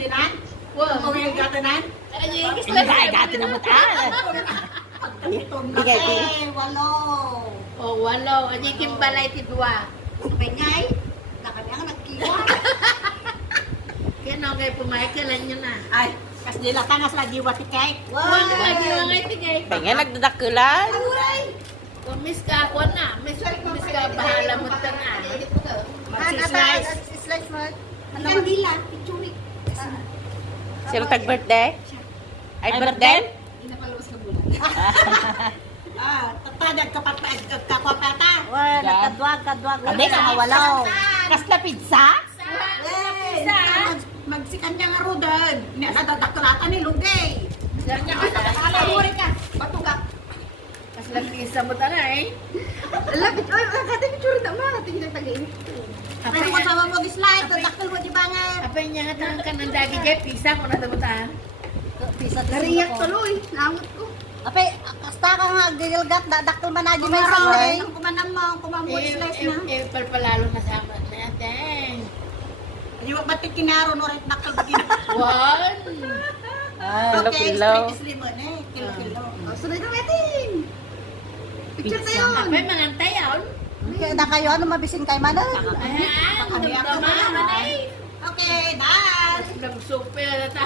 dinan? Wow. Kung yung gatanan? Ay, gato na mataan. Bigay ko. Walo. Oh, walo. Aji kimbalay ti dua. Pengay. Nakami ang nagkiwa. Kaya no, kaya pumayakalan nyo na. Ay, kas nila tangas lagi wati cake. Wala lagi mga itigay. Pengen nagdadakulan. Kung miss ka ako na. Miss ka, bahala mo ta na. Mag-slice. Slice mo. Ang dila, picture. Sino tag-birthday? Ay, birthday? Inapaluwas ka bulan. Tatadad kapapata. Wala, Yeah. kadwag. Abi, Mga walaw. Kasla pizza? Magsikan niya nga rodan. Nadadakulatan ni Lugay. Ganyan ka na. Alamuri ka. Batugak. Mas lagisa mo ta na eh. Lapit. Ay, kata picture na ma. Tingin ang tagainit. Pero kung sama mo gislide, dadakul mo di bangan. Apay niya nga tangang ka ng dagi jay. Pisa mo na damutan. Pisat Nariyak tuloy. Nangot ko. Ape, kasta ka nga gilgat, dadaktal man na di may Kumaroon. sabay. Ang kumanam mo, kumamo slice na. Palpalalo na sa amin natin. Di ba ba't kinaro no rin nakal bagin? One. Okay, Kilo-kilo. straight is limon eh. Kilo-kilo. Sunod na meeting. Picture Pizza. tayo. Apay mangantay yun. Kaya na kayo, ano mabisin kay Manal? Ayan, damdama. Okay, done. Nagsupe na ta.